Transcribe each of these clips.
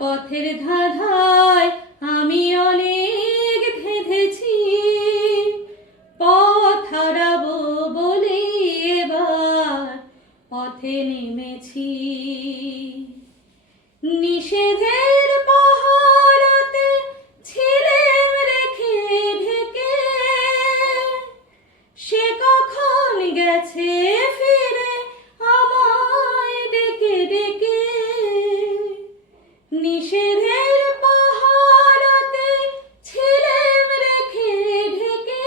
পথের ধাঁধায় আমি অনেক ধেঁধেছি, পথ হারাবো বলে এবার পথে নেমেছি। নিষেধের পাহাড়তে ছিলেম রেখে ঢেকে, সে কখন গেছে ফিরে আমায় ডেকে ডেকে। নিষেধের পাহাড়তে ছিলেম রেখে ঢেকে,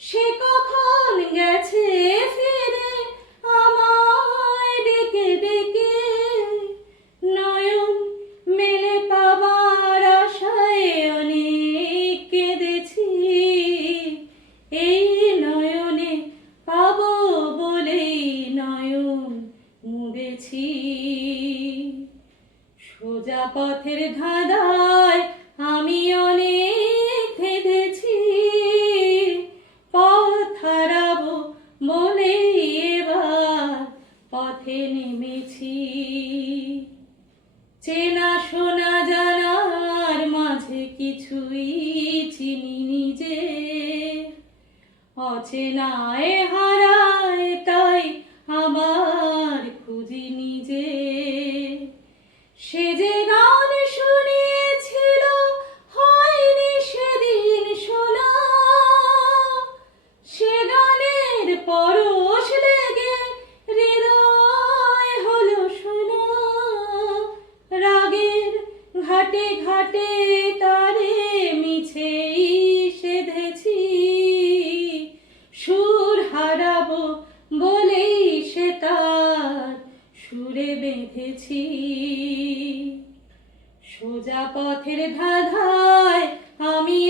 সে কখন গেছে ফিরে আমায় ডেকে ডেকে। নয়ন মেলে পাবার আশায় অনেক কেঁদেছি, এই নয়নে পাবো বলেই নয়ন মুদেছি। সোজা পথের ধাঁধায় আমি অনেক ধেঁধেছি, পথ হারাবো বলেই এবার পথে নেমেছি। চেনা শোনা জানার মাঝে কিছুই চিনি নিজে, অচেনায় হারায় তাই আবার খুঁজি নিজে। সে যে গান শুনিয়েছিল হয়নি সেদিন শোনা, সে গানের পরশ লেগে হৃদয় হলো শোনা। রাগের ঘাটে ঘাটে তারে মিছেই সেধেছি, সুর হারাবো বলেই সে তার সুরে বেঁধেছি। সোজা পথের ধাঁধায় আমি